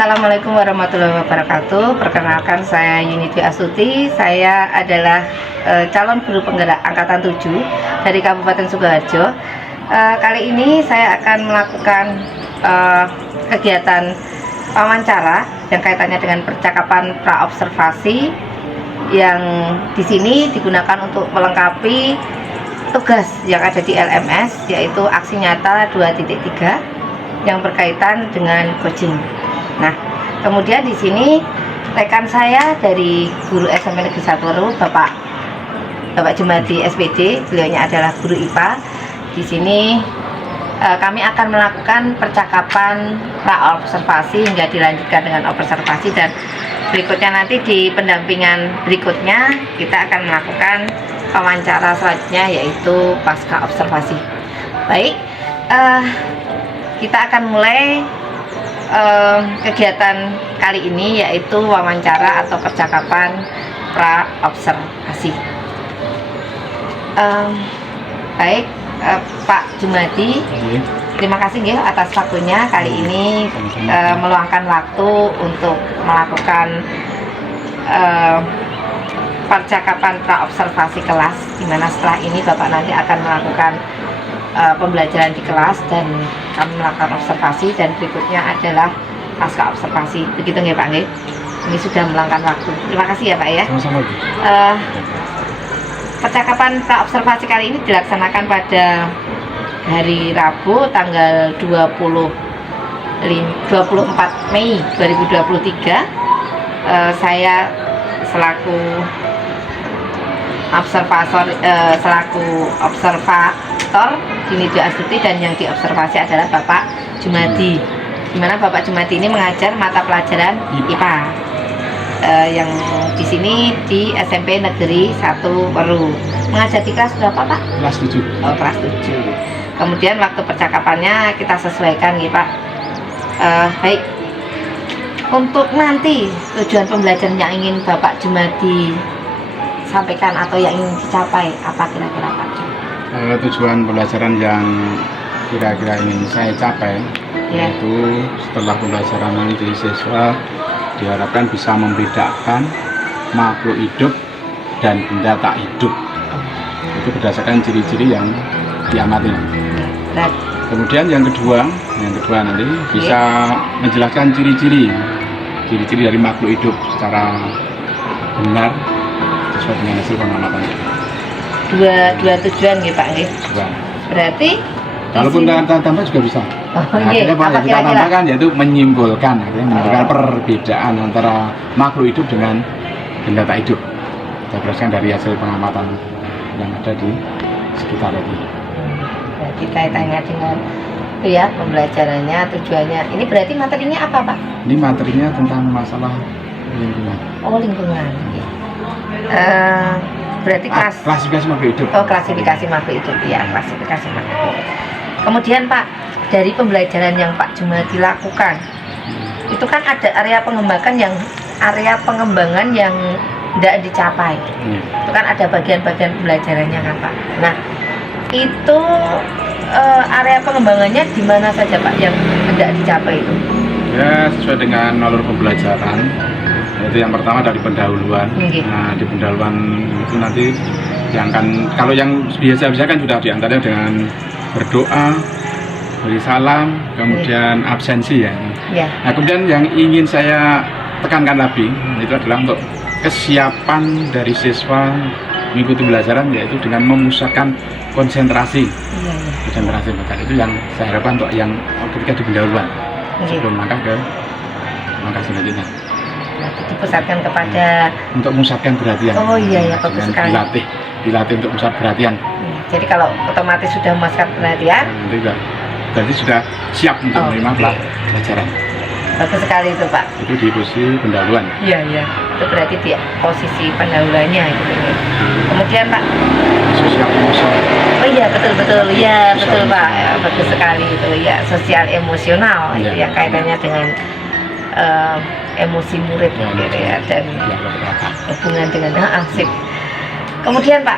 Assalamualaikum warahmatullahi wabarakatuh. Perkenalkan, saya Yuni Dwi Astuti. Saya adalah calon guru penggerak angkatan 7 dari Kabupaten Sukoharjo. Kali ini saya akan melakukan kegiatan wawancara yang kaitannya dengan percakapan praobservasi yang di sini digunakan untuk melengkapi tugas yang ada di LMS, yaitu aksi nyata 2.3 yang berkaitan dengan coaching. Nah, kemudian di sini rekan saya dari guru SMP Negeri 1 Weru, Bapak Jumadi SPD, beliaunya adalah guru IPA. Di sini kami akan melakukan percakapan praobservasi hingga dilanjutkan dengan observasi, dan berikutnya nanti di pendampingan berikutnya kita akan melakukan wawancara selanjutnya, yaitu pasca observasi. Baik, kita akan mulai kegiatan kali ini, yaitu wawancara atau percakapan praobservasi. Baik, Pak Jumadi, terima kasih ya atas waktunya kali ini, meluangkan waktu untuk melakukan percakapan praobservasi kelas, dimana setelah ini Bapak nanti akan melakukan pembelajaran di kelas dan kami melakukan observasi, dan berikutnya adalah pasca observasi. Begitu nggih Pak nggih? Ini sudah meluangkan waktu. Terima kasih ya Pak ya. Sama-sama. Percakapan praobservasi kali ini dilaksanakan pada hari Rabu tanggal 24 Mei 2023. Saya selaku observator Yuni Dwi Astuti, dan yang diobservasi adalah Bapak Jumadi, di mana Bapak Jumadi ini mengajar mata pelajaran IPA yang di sini di SMP Negeri 1 Weru. Mengajar di kelas berapa Pak? Kelas 7. Oh, kelas 7. Kemudian waktu percakapannya kita sesuaikan ya Pak. Baik, untuk nanti tujuan pembelajaran yang ingin Bapak Jumadi sampaikan atau yang ingin dicapai, apa kira-kira Pak? Tujuan pembelajaran yang kira-kira ingin saya capai, yaitu setelah pembelajaran nanti siswa diharapkan bisa membedakan makhluk hidup dan benda tak hidup. Itu berdasarkan ciri-ciri yang diamati. Kemudian yang kedua nanti bisa menjelaskan ciri-ciri dari makhluk hidup secara benar sesuai dengan hasil pengamatan. Dua tujuan ya Pak nggih. Berarti walaupun tambah juga bisa. Iya. Apa kita tambahkan, yaitu menyimpulkan perbedaan antara makhluk hidup dengan benda tak hidup. Kita berdasarkan dari hasil pengamatan yang ada di sekitar itu. Berarti kaitannya dengan itu ya pembelajarannya, tujuannya. Ini berarti materinya apa Pak? Ini materinya tentang masalah lingkungan. Oh, lingkungan. Berarti klasifikasi makhluk hidup. Oh, klasifikasi makhluk hidup ya, klasifikasi makhluk hidup. Kemudian Pak, dari pembelajaran yang Pak Jumadi lakukan, itu kan ada area pengembangan yang tidak dicapai. Itu kan ada bagian-bagian pembelajarannya kan Pak. Nah, itu area pengembangannya di mana saja Pak yang tidak dicapai itu? Ya, sesuai dengan alur pembelajaran. Itu yang pertama dari pendahuluan. Nah, di pendahuluan itu nanti yang kalau yang biasa-biasa kan sudah diantaranya dengan berdoa, beri salam, kemudian absensi ya. Nah, kemudian yang ingin saya tekankan lagi itu adalah untuk kesiapan dari siswa mengikuti pembelajaran, yaitu dengan memusatkan konsentrasi. Konsentrasi itu yang saya harapkan untuk yang ketika di pendahuluan sebelum langkah ke langkah selanjutnya. Dipusatkan kepada untuk memusatkan perhatian. Oh iya, bagus sekali. Dilatih untuk pusat perhatian. Jadi kalau otomatis sudah memusatkan perhatian, berarti sudah siap untuk menerima pelajaran. Bagus sekali itu Pak. Itu di posisi pendahuluan. Iya. Itu berarti di posisi pendahuluannya gitu. Kemudian Pak, sosial emosional. Oh iya, betul ya, betul Pak. Ya, bagus sekali itu ya, sosial emosional itu yang kaitannya dengan emosi murid gitu ya, dan hubungan dengan asik. Kemudian Pak,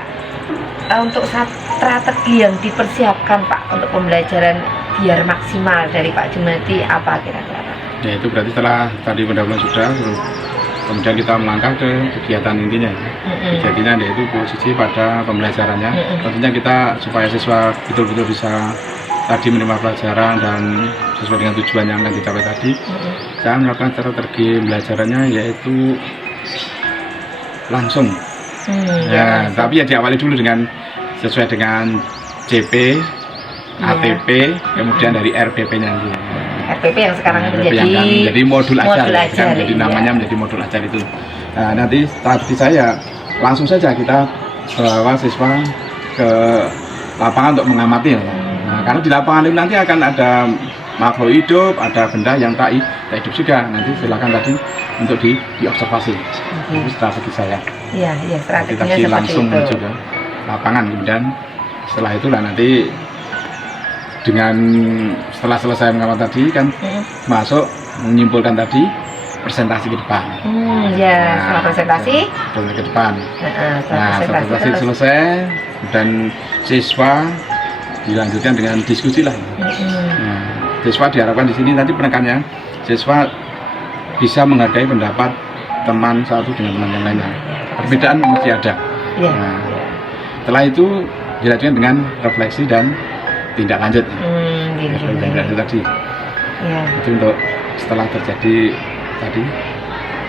untuk strategi yang dipersiapkan Pak untuk pembelajaran biar maksimal dari Pak Jumadi apa kira-kira Pak? Ya itu berarti setelah tadi pendahuluan sudah, kemudian kita melangkah ke kegiatan intinya. Kegiatannya yaitu posisi pada pembelajarannya. Tentunya kita supaya siswa betul-betul bisa tadi menerima pelajaran dan sesuai dengan tujuan yang akan dicapai tadi. Saya melakukan strategi pembelajarannya yaitu langsung. Ya, tapi ya diawali dulu dengan sesuai dengan CP, ATP, kemudian dari RPP-nya nanti. RPP yang sekarang itu jadi modul ajar, jadi namanya menjadi modul ajar itu. Nah, nanti strategi saya langsung saja kita bawa siswa ke lapangan untuk mengamati. Nah, karena di lapangan itu nanti akan ada makhluk hidup, ada benda yang tak hidup juga. Nanti silakan tadi untuk diobservasi. Itu strategi saya. Iya, strateginya tadi seperti langsung itu. menuju ke lapangan, kemudian setelah itulah nanti dengan setelah selesai mengamati tadi kan masuk menyimpulkan tadi presentasi ke depan. Setelah presentasi ke depan. Setelah presentasi selesai dan siswa dilanjutkan dengan diskusi lah. Siswa diharapkan di sini nanti penekannya siswa bisa menghargai pendapat teman satu dengan teman yang lainnya. Perbedaan mesti ada. Nah, setelah itu dilanjutkan dengan refleksi dan tindak lanjut. Tindak lanjut tadi. Itu untuk setelah terjadi tadi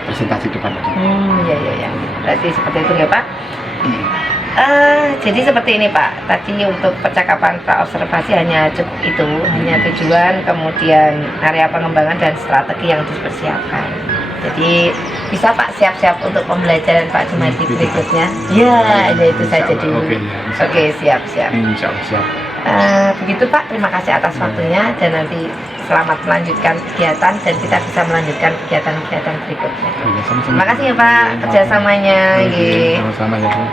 presentasi depan tadi. Berarti seperti itu ya Pak. Jadi seperti ini Pak. Tadi untuk percakapan pra-observasi hanya cukup itu, hanya tujuan, kemudian area pengembangan dan strategi yang dipersiapkan. Jadi bisa Pak siap-siap untuk pembelajaran Pak Jumadi berikutnya. Ya itu saja dulu. Oke, siap. Insya Allah siap. Begitu Pak, terima kasih atas waktunya dan nanti selamat melanjutkan kegiatan dan kita bisa melanjutkan kegiatan-kegiatan berikutnya. Terima kasih ya Pak kerjasamanya. Sama-sama ya Bu.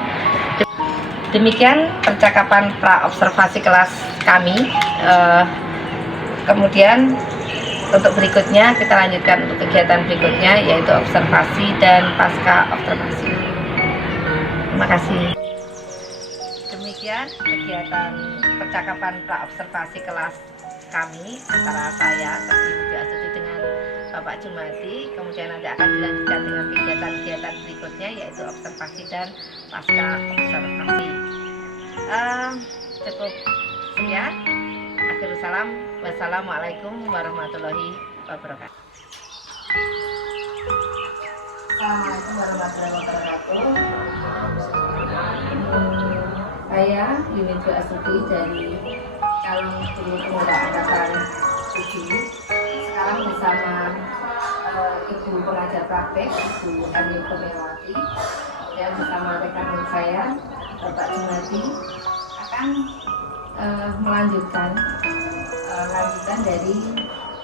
Demikian percakapan pra-observasi kelas kami. Kemudian untuk berikutnya kita lanjutkan untuk kegiatan berikutnya yaitu observasi dan pasca observasi. Terima kasih. Demikian kegiatan percakapan pra-observasi kelas kami antara saya Ibu Astuti dengan Bapak Jumadi. Kemudian nanti akan dilanjutkan dengan kegiatan-kegiatan berikutnya yaitu observasi dan pasca observasi. Cukup sekian. Akhirul salam. Wassalamualaikum warahmatullahi wabarakatuh. Assalamualaikum warahmatullahi wabarakatuh. Saya Yunitu Astuti dari calon guru pemuda angkatan 7. Sekarang bersama Ibu pengajar praktek Ibu Ani Kurniawati dan bersama rekan saya Bapak Jumadi akan melanjutkan dari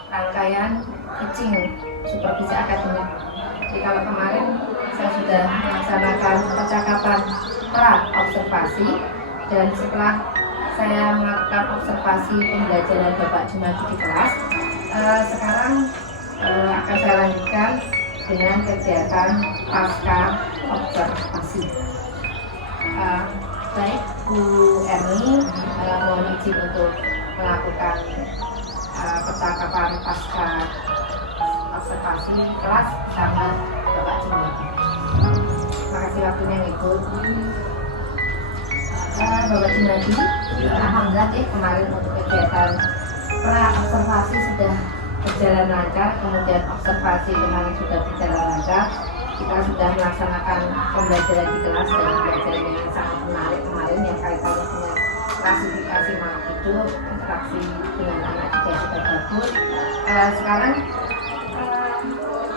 rangkaian teaching supervisi akademik. Jadi kalau kemarin saya sudah melaksanakan percakapan pra-observasi dan setelah saya melakukan observasi pembelajaran Bapak Jumadi di kelas, sekarang akan saya lanjutkan dengan kegiatan pasca observasi. Baik Bu Erni, mohon izin untuk melakukan percakapan pasca observasi kelas bersama Bapak Jumadi. Terima kasih waktunya Ibu. Bapak Jumadi, alhamdulillah kemarin untuk kegiatan pra-observasi sudah berjalan lancar, kemudian observasi kemarin sudah berjalan lancar. Kita sudah melaksanakan pembelajaran di kelas dan pembelajaran yang sangat menarik kemarin yang kaitannya dengan klasifikasi makhluk hidup, interaksi dengan anak juga sudah bagus. Sekarang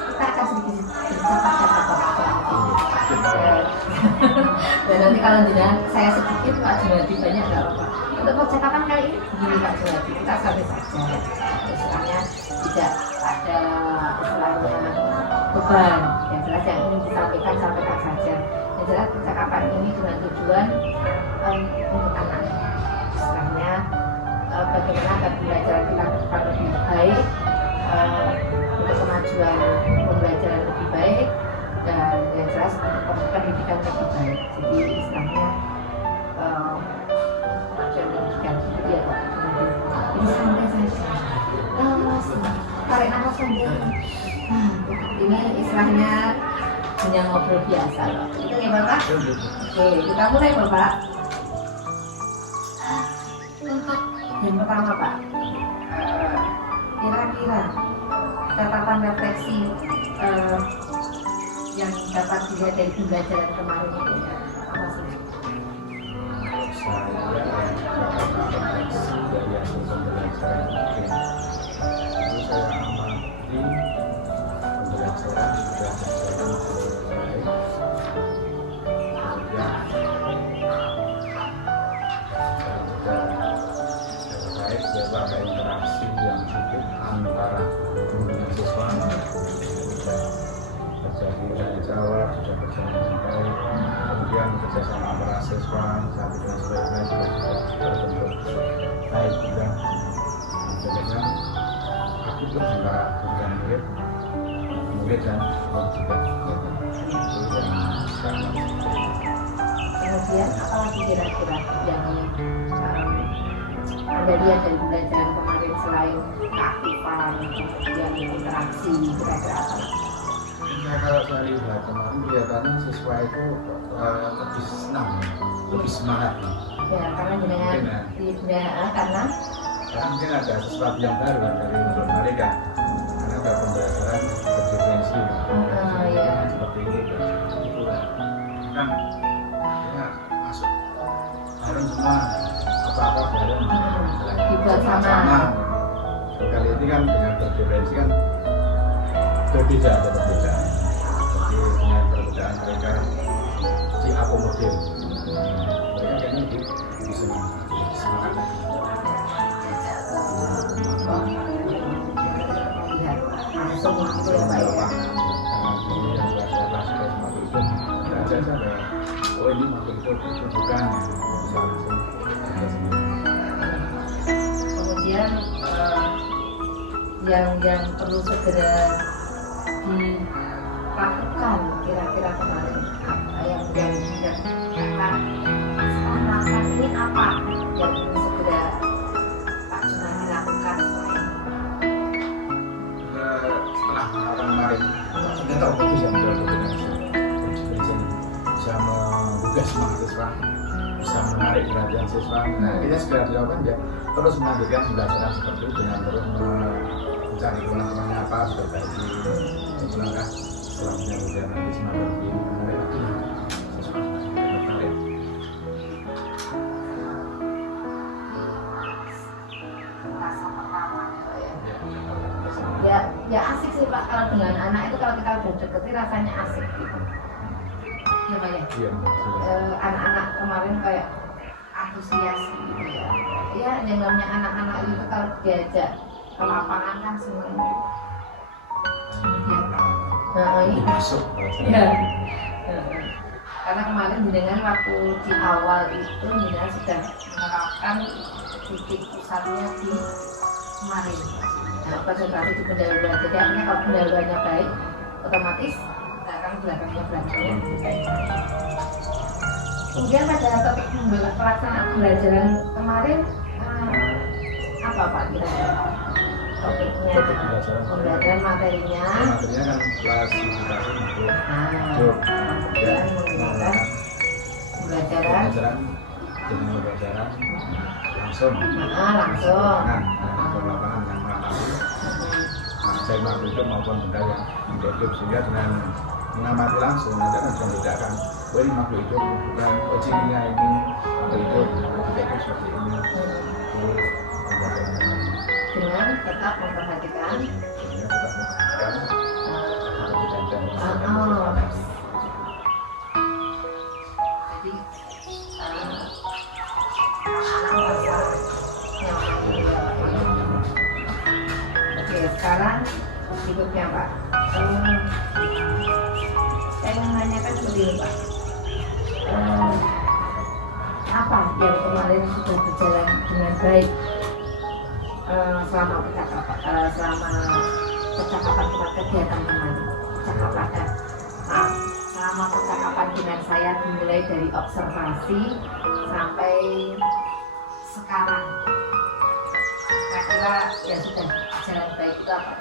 kita akan sedikit bercakap dan nanti kalau tidak saya sedikit Pak Jumadi banyak nggak apa-apa. Untuk percakapan kali ini begini Pak Jumadi, kita sampai saja istilahnya tidak ada istilahnya beban, yang jelas yang ingin disampaikan sampaikan saja. Yang jelas percakapan ini dengan tujuan untuk anak, istilahnya bagaimana agar pembelajaran kita ke depan lebih baik, untuk kemajuan pembelajaran lebih baik dan yang jelas untuk pendidikan lebih baik. Jadi istilahnya kemajuan pendidikan seperti apa? Jadi santai saja. Kalau tarik nafas panjang. Ini istilahnya hanya ngobrol biasa loh. Itu ya Bapak? Oke, kita mulai Bapak. Untuk yang pertama Pak, kira-kira catatan refleksi yang dapat dilihat dari pembelajaran kemarin itu ya, apa sih? Saya catatan refleksi dari hasil pembelajaran itu saya amati pembelajaran sudah berjalan baik. Kemudian baik yaitu ada interaksi yang cukup antara guru dengan siswa, sudah terjadi tanya jawab, sudah berjalan dengan baik. Kemudian kerjasama antara siswa satu dengan sebagainya juga terbentuk baik juga. Sebenarnya aku pun antara guru dan murid dan guru juga. Itu yang sekarang. Kemudian apalagi kira-kira yang Anda lihat dari pembelajaran kemarin selain keaktifan, kemudian interaksi, kira-kira apa? Nah, kalau saya lihat kemarin kelihatannya siswa itu lebih senang, lebih semangat. Ya, karena dengan karena mungkin ada sesuatu yang baru dari menurut mereka. Karena ada pembelajaran berdiferensi. ya. Seperti itu. Itu kan ya, masuk bareng semua, apa-apa bareng. Dibuat sama. Kali ini kan dengan berdiferensi kan berbeda ada perbedaan. Jadi dengan perbedaan mereka diakomodir. Mereka kayaknya lebih semangat lagi. Lihat langsung gitu ya Pak ya. Oh ini makhluk itu bukan. Kemudian yang perlu segera dilakukan kira-kira kemarin yang dikatakan sekarang ini apa yang perlu segera Pak Junani lakukan Setelah kemarin saya tahu bagus yang bisa menggugah semangat siswa, bisa menarik perhatian siswa. Nah kita segera dilakukan ya terus melanjutkan pembelajaran seperti itu dengan terus mencari teman-temannya apa berbaiki langkah selanjutnya kemudian nanti semakin lebih menarik lagi siswa menarik. rasa pertama ya asik sih Pak kalau dengan anak itu kalau kita udah deketi rasanya asik gitu ya Pak ya. Iya, Anak-anak kemarin kayak antusias gitu ya yang namanya anak-anak itu kalau diajak ke lapangan kan seneng ini masuk ya. Karena kemarin dengan waktu di awal itu dengan sudah menerapkan titik pusatnya di kemarin konsentrasi di pendahuluan. Jadi artinya kalau pendahuluannya baik otomatis kita akan belakangnya lebih baik. Kemudian pada topik pelaksanaan pembelajaran kemarin apa Pak kira-kira topiknya? Pembelajaran materinya kan klasifikasi makhluk hidup, kemudian menggunakan pembelajaran dengan pembelajaran langsung langsung lapangan yang mengamati baik makhluk hidup maupun benda yang tidak hidup, sehingga dengan mengamati langsung nanti akan bisa membedakan oh ini makhluk hidup bukan oh cirinya ini makhluk hidup makhluk tidak hidup seperti ini. Itu pembelajaran dengan tetap memperhatikan jadi oke sekarang berikutnya Pak saya ingin menanyakan seperti ini Pak apa yang kemarin sudah berjalan dengan baik selama percakapan kita kegiatan kemarin selama percakapan dengan saya dimulai dari observasi sampai sekarang kira-kira yang sudah jalan baik itu apa?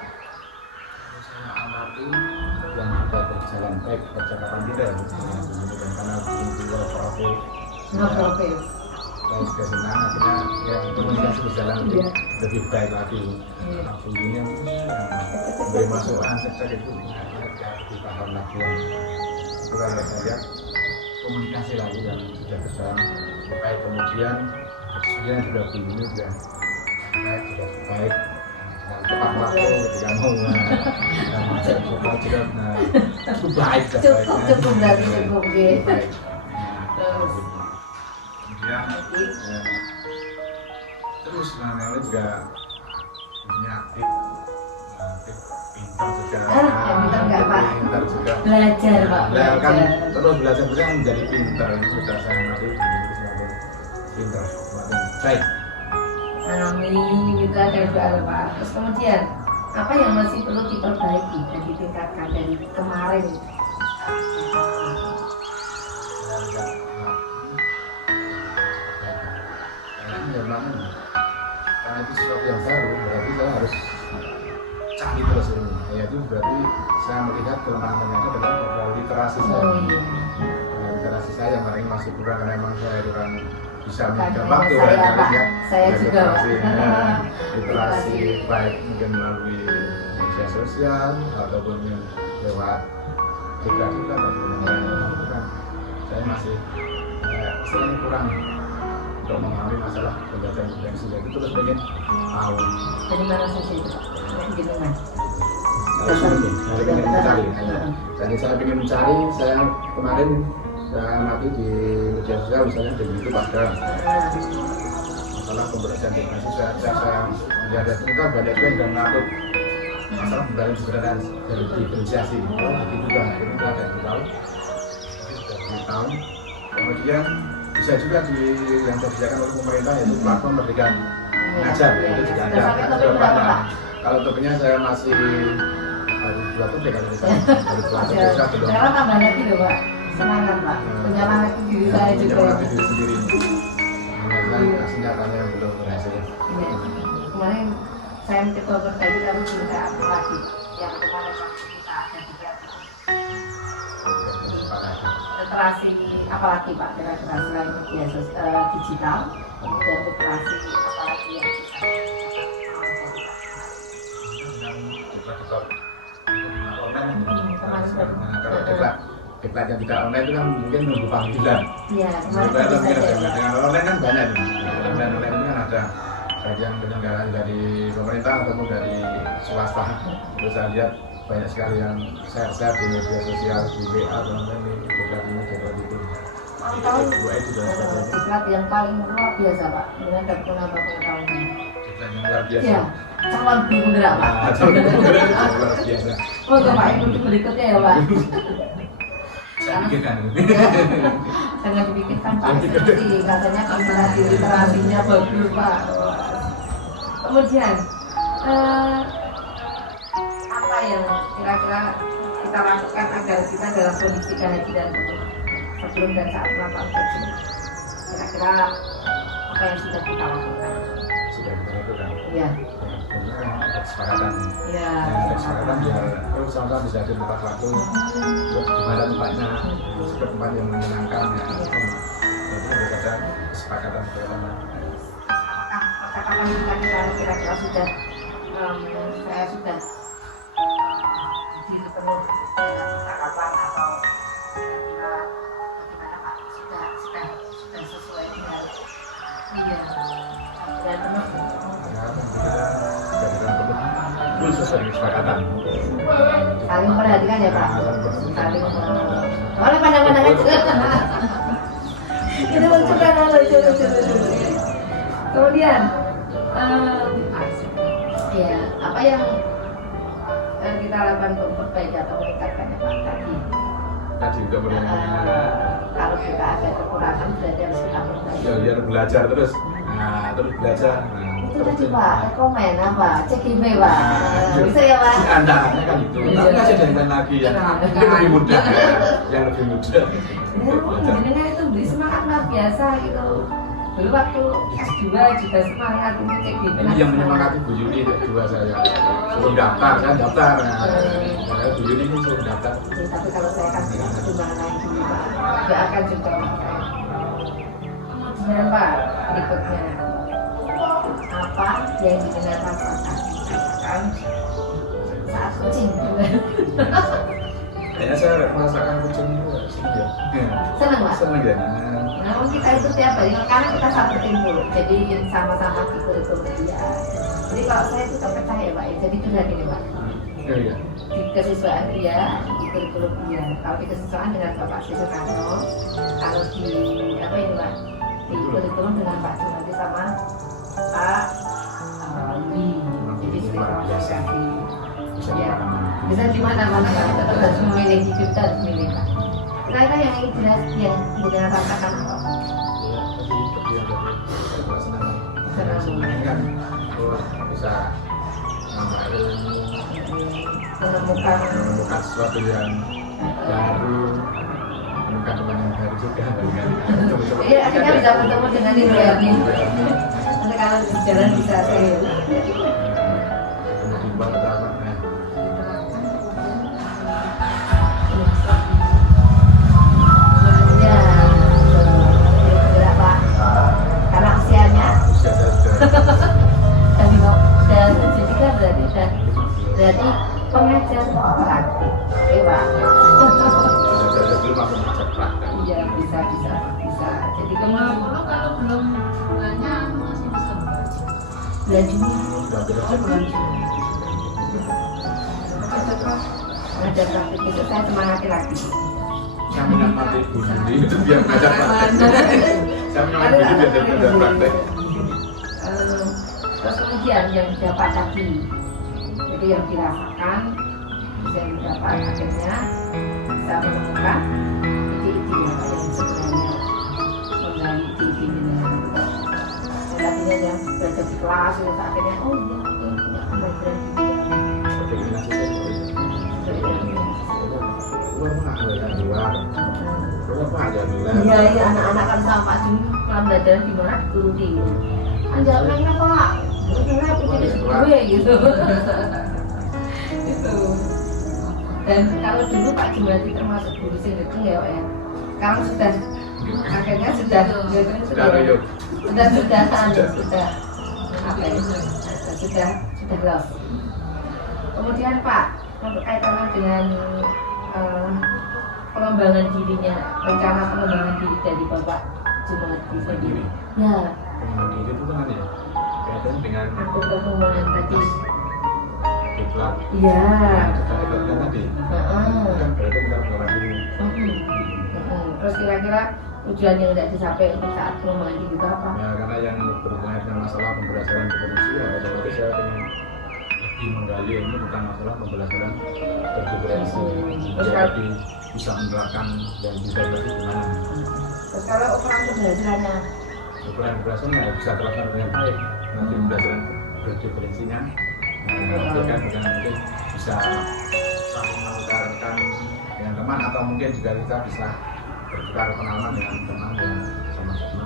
saya amati yang sudah berjalan baik percakapan kita ya, dan karena dua profil saya juga senang akhirnya ya komunikasi berjalan lebih baik lagi. Intinya beri masukan cek itu lebih paham lagi yang itu kalau saya lihat komunikasi lagi yang sudah berjalan baik, kemudian diskusinya juga begini juga baik, juga baik tepat waktu ketika mau masuk juga cukup baik cukup dari cukup baik. terus Kemudian terus namanya juga ini aktif pintar juga pintar nggak Pak? pintar juga Belajar Pak, belajar kan belajar. terus belajar menjadi pintar, ini sudah saya mati semakin pintar semakin baik. Amin, itu ada doa Pak. Terus kemudian apa yang masih perlu diperbaiki dan ditingkatkan dari kemarin? Karena itu sesuatu yang baru, berarti saya harus canggih terus ini. Yaitu berarti saya melihat kelemahannya itu adalah pada literasi saya. Literasi saya yang hari ini masih kurang, karena memang saya kurang bisa memegang waktu Saya juga literasi baik mungkin melalui media sosial ataupun lewat cerita-cerita ataupun yang lain. Kan saya masih saya kurang untuk memahami masalah pembelajaran kompetensi, itu terus pengen tahu dari mana saja itu Pak? Gimana? saya pengen mencari. Jadi saya pengen mencari, saya kemarin saya amati di media sosial misalnya di YouTube ada masalah pembelajaran kompetensi, saya melihat ternyata banyak juga yang mengupload masalah pembelajaran sebenarnya dari diferensiasi. Oh gitu kan, itu ada yang tahu, sudah tahu. Kemudian bisa juga yang disediakan oleh pemerintah yaitu platform Merdeka Mengajar, itu juga ada. Kalau topiknya saya masih baru 2 topik kalau misalnya baru 2 topik saya belum. Sekarang tambah lagi loh Pak, semangat Pak, menyemangati diri saya juga. Menyemangati diri sendiri. Hasilnya nyatanya belum berhasil. Kemarin saya mencoba berbagi tapi belum saya upload lagi. Yang kemarin kita ada juga. Literasi apalagi Pak, literasi selain media digital, kemudian literasi apalagi yang bisa Diklat yang tidak online itu kan mungkin nunggu panggilan. Iya, dengan online kan banyak nih. Online itu kan ada baik yang penyelenggaraan dari pemerintah ataupun dari swasta. Terus saya lihat banyak sekali yang share di media sosial, di WA dan lain-lain. Diklatnya seperti itu. Tahu diklat yang paling luar biasa Pak, dengan dapat pengetahuannya. Diklat yang luar biasa. Iya, calon guru penggerak Pak. Calon guru penggerak luar biasa. Oh, Pak, yang berikutnya ya Pak. Saya pikirkan itu. Jangan dipikirkan Pak, seperti katanya kombinasi literasinya bagus Pak. Kemudian apa yang kira-kira kita lakukan agar kita dalam kondisi kehadiran sebelum dan saat melakukan ujian? Kira-kira apa yang sudah kita lakukan? Sudah kita lakukan. Iya. Ada kesepakatan. Iya. Ada kesepakatan biar sama-sama bisa di tempat waktu untuk di mana tempatnya, seperti tempat yang menyenangkan ya. Itu harus ada kesepakatan bersama. Percakapan kita kira-kira sudah saya sudah begitu penuh percakapan atau kira-kira bagaimana Pak, sudah sesuai dengan dan penuh Itu sesuai kesepakatan. saling perhatikan ya Pak, saling boleh pandang-pandang aja. Itu lucu kan, lucu. Kemudian ya apa yang kita lakukan untuk memperbaiki atau meningkatkannya Pak tadi? Tadi juga perlu Kalau kita ada kekurangan berarti harus kita perbaiki. ya biar belajar terus. Nah, terus belajar. Itu tadi Pak, komen apa? Cek email Pak. Bisa ya Pak? Antaranya kan itu. Tapi masih ada yang lain lagi yang lebih mudah ya. Yang lebih mudah. Jenengan itu beri semangat luar biasa gitu. Dulu waktu S2 juga semangat ini cek di Ini yang menyemangati Bu Yuni dua saya. Sebelum daftar, saya daftar. Nah, Bu Yuni ini sebelum daftar. Ya, tapi kalau saya kan tidak pertimbangan lain dulu Pak, nggak akan juga kemudian Pak berikutnya apa yang didengar rasakan saat kucing Kayaknya saya merasakan kucing itu senang ya. senang Pak? Senang ya. Nah, kita itu tiap hari karena kita satu tim dulu, jadi sama-sama di kurikulum dia. Jadi kalau saya itu terpercaya Pak, ya, jadi itu dari ini Pak. Iya. Di kesiswaan dia, di kurikulum dia. Kalau di kesiswaan dengan Bapak Sri Soekarno, kalau di apa ini Pak, di kurikulum dengan Pak Jumadi sama Pak Wi. Jadi sekarang saya Bisa ya, dimana-mana. bisa di mana-mana Pak. Tetap harus memilih, kita harus memilih Pak. Kira-kira yang ingin jelas yang dengan rasakan apa? Ya, tapi yang dari saya senang. Senang. Kan bisa nambah ilmu, Menemukan menemukan sesuatu yang baru, menemukan teman yang baru juga. iya, akhirnya bisa bertemu dengan ini ya nih. Nanti kalau di jalan bisa saya Timbang pertamanya. ya berapa karena usianya Usia saya sudah tadi dan juga berarti pengajar praktik Pak. saya belum masuk masa praktek. Iya bisa jadi kalau belum bulannya masih bisa belajar. bulan Juni Sudah beres. bulan Juni pengajar praktik itu saya semangati lagi. Saya menyemangati Bu Yuni itu biar ngajar praktek. Saya menyemangati Bu Yuni biar ngajar praktek. Terus kemudian yang didapat tadi, jadi yang dirasakan, bisa didapat akhirnya bisa menemukan ide-ide yang sebenarnya menggali ide dengan tadinya yang belajar di kelas itu akhirnya oh iya ini punya pembelajaran Seperti ini nasi saya. Luar mana ada luar. Berapa aja luar. iya anak-anak kan sama Pak Jum pembelajaran di mana guru di anjalnya Pak udah jadi gue gitu itu dan kalau dulu Pak Jumadi termasuk guru sing hitung ya Pak ya sekarang sudah akhirnya sudah Sudah reyuk. sudah apa ya sudah love. Kemudian Pak untuk kaitannya dengan pengembangan dirinya, rencana pengembangan diri dari Bapak Jumadi sendiri ya Pengembangan diri itu kan ya kaitan dengan untuk pengembangan tadi diklat. iya Diklatkan tadi. Kan berarti kita pengembangan diri. Terus kira-kira tujuan yang tidak dicapai untuk saat pengembangan diri itu apa? Ya karena yang berhubungan dengan masalah pembelajaran berkomunikasi ya otomatis saya ingin lebih menggali ini tentang masalah pembelajaran berkomunikasi. Jadi bisa menerapkan dan bisa berarti gimana? Terus kalau ukuran pembelajarannya Ukuran pembelajaran ya bisa terlaksana dengan baik. Nanti pembelajaran berkomunikasinya kan bukan mungkin bisa saling mengutarakan dengan teman atau mungkin juga kita bisa bertukar pengalaman dengan teman yang sama-sama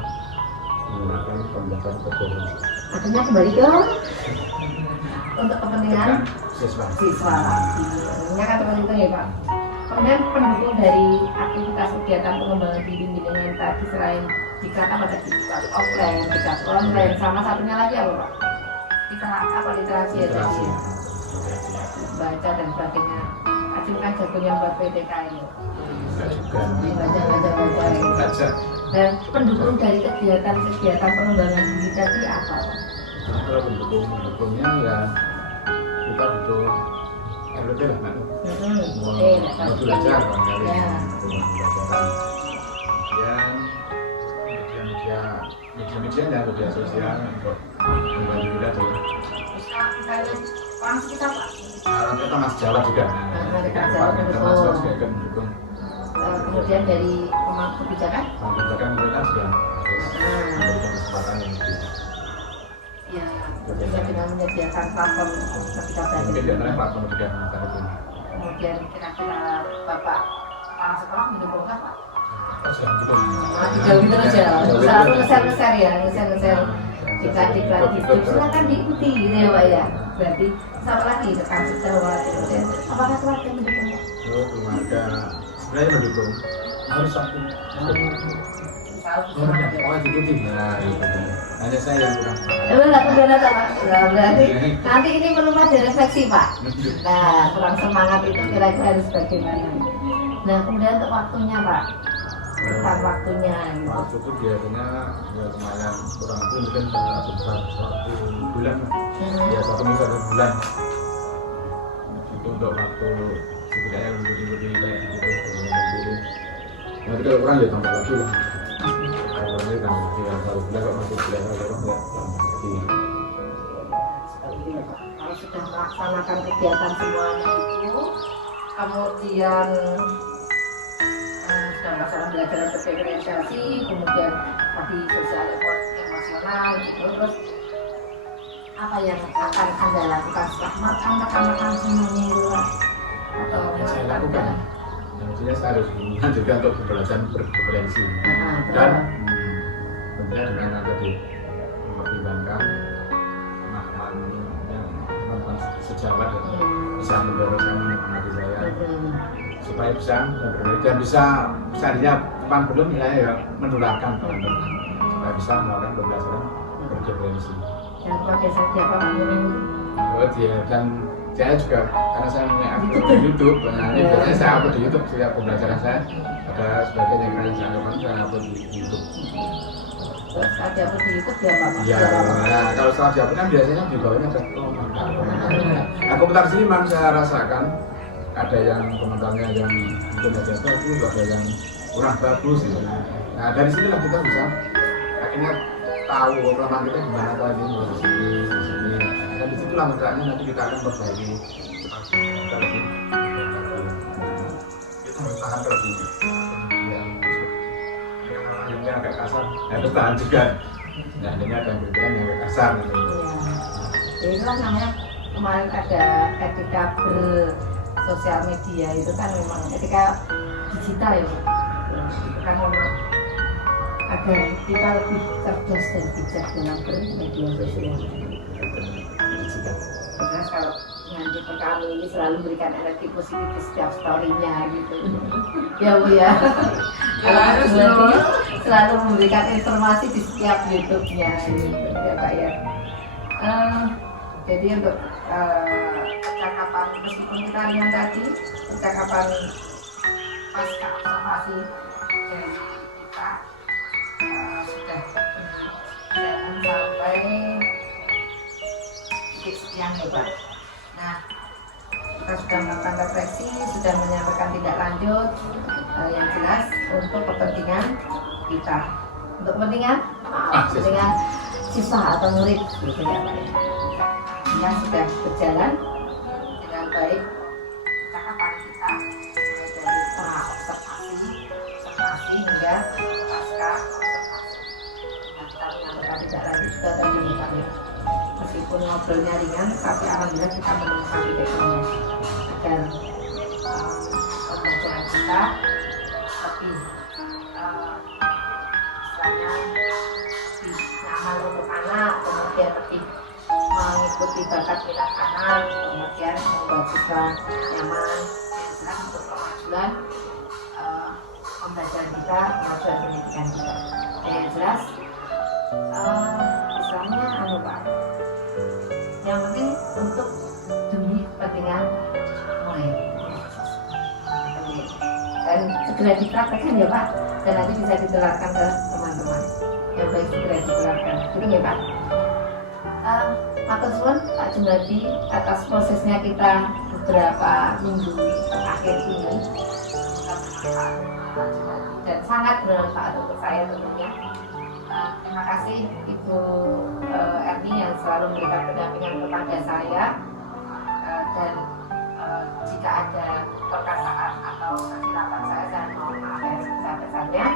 menggunakan pembelajaran berkomunikasi. akhirnya kembali ke untuk kepentingan Siswa. siswa lagi. Ini kan terpenting ya Pak. Kemudian pendukung dari aktivitas kegiatan pengembangan diri dengan tadi selain dikata pada diklat offline, diklat online, sama satunya lagi apa Pak? Literasi ya tadi ya. Baca dan sebagainya. Acung kan jagonya buat PTK ini. Baca ini. Baca. Dan pendukung dari kegiatan pengembangan diri tadi apa Pak? Kalau pendukungnya ya kita butuh RWT lah Mbak. Mau belajar barangkali. Ya. Pembelajaran. Kemudian media sosial untuk membantu kita tuh. Orang kita Pak. Orang kita Mas Jawa juga. Dekat Kita Jawa Mas Jawa juga kan mendukung. Kemudian dari pemangku kebijakan Kebijakan mereka sudah memberikan kesempatan yang lebih. ya juga dengan menyediakan platform ketika Mungkin belajar. di antara platform kebijakan kita itu. Kemudian kira-kira Bapak kepala sekolah mendukung Pak? Dijauhi terus ya, selalu ngeser-ngeser ya, ngeser-ngeser iklan-iklan itu silakan diikuti gitu ya Pak ya. Berarti sama lagi rekan sejawat kemudian apakah keluarga mendukung? Keluarga sebenarnya mendukung, harus aku diikuti. Nah itu hanya saya yang kurang. Nggak benar Pak. Nah, berarti nanti ini perlu ada refleksi Pak. Nah kurang semangat itu kira-kira harus bagaimana? Nah kemudian untuk waktunya Pak, tentang waktunya. Waktu itu biasanya ya lumayan kurang lebih mungkin sekitar 1 bulan, ya 1 minggu 1 bulan. Itu untuk waktu setidaknya untuk diikuti kayak gitu. Nanti kalau kurang ya tambah lagi lah. Kalau ini kan tinggal 1 bulan kok masih bulan lagi ya tambah lagi. Kalau sudah melaksanakan kegiatan semuanya itu, kemudian sudah melaksanakan belajar berdiferensiasi, kemudian tadi sosial emosional gitu, terus apa yang akan Anda lakukan setelah makan semuanya itu atau Saya lakukan. Maksudnya saya harus juga untuk pembelajaran berpreferensi betul. dan tentunya dengan tadi mempertimbangkan pemahaman yang mantan sejawat dan bisa mendorong saya menikmati saya supaya bisa dan bisa dia depan belum ya menularkan teman-teman supaya bisa melakukan pembelajaran berpreferensi. Dan keluarga saya apa Oh dia dan saya juga karena saya punya akun YouTube, nah ini biasanya saya upload di YouTube setiap pembelajaran saya ada sebagian yang saya lakukan saya upload di YouTube. terus ada apa di YouTube ya Pak? Iya, nah kalau setelah diupload kan biasanya di bawahnya ada komentar. Nah komentar sini memang saya rasakan ada yang komentarnya yang mungkin ada bagus, ada yang kurang bagus. Gitu. Nah dari sinilah kita bisa akhirnya tahu kelemahan kita gimana tadi di sini. Dan disitulah makanya nanti kita akan perbaiki kita lebih kita harus tahan terlebih kemudian yang agak kasar harus tahan juga. Nah ini ada yang berpikiran yang agak kasar gitu. Ya itulah namanya kemarin ada etika bersosial media itu kan memang etika digital ya Bu. Itu kan memang agar kita lebih cerdas dan bijak dalam bermedia sosial. Terus kalau nanti kami ini selalu memberikan energi positif di setiap story-nya gitu. Ya Bu ya. Kalau selalu memberikan informasi di setiap YouTube-nya gitu ya Pak ya. Jadi untuk percakapan meskipun kita yang tadi percakapan pasca observasi dari kita sudah sampai titik sekian ya Pak. Nah kita sudah melakukan refleksi, sudah menyampaikan tindak lanjut yang jelas untuk kepentingan kita, untuk kepentingan siswa atau murid gitu ya Pak. Yang sudah berjalan dengan baik percakapan kita dari pra observasi hingga pasca observasi. Nah, kita menyampaikan tidak lanjut juga tadi nih Pak ya. Meskipun ngobrolnya ringan, tapi alhamdulillah kita menemukan titiknya agar pembelajaran kita lebih istilahnya lebih nyaman untuk anak, kemudian lebih mengikuti bakat minat anak, kemudian membuat siswa nyaman dan jelas untuk kemajuan pembelajaran kita, kemajuan pendidikan kita. Dan yang jelas istilahnya Pak, yang penting untuk demi kepentingan murid dan segera dipraktekkan ya Pak, dan nanti bisa ditularkan ke teman-teman yang baik, segera ditularkan gitu ya Pak. Matur suwun Pak Jumadi atas prosesnya kita beberapa minggu terakhir ini, dan sangat bermanfaat untuk saya tentunya. Terima kasih Ibu Erni yang selalu memberikan pendampingan kepada saya, dan jika ada perkataan atau kesilapan saya mohon maaf yang sebesar-besarnya.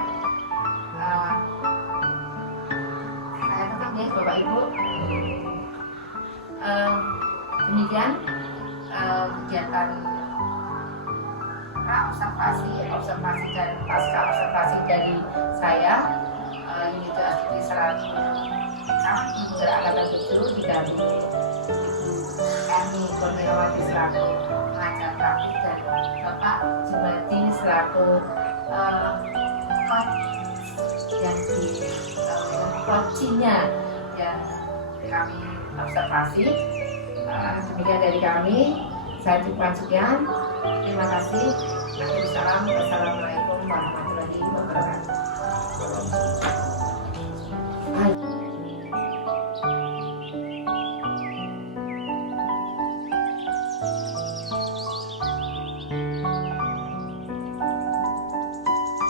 Saya tetap ya Bapak Ibu. Demikian kegiatan observasi dan pasca observasi dari saya, unit aktivitas selaku Mutiara Angkatan 7 didampingi kami Kurniawati selaku pengajar praktik dan Bapak Jumadi selaku coach yang coachingnya yang kami observasi. Demikian dari kami, saya cukupkan sekian. Terima kasih. Assalamualaikum warahmatullahi wabarakatuh.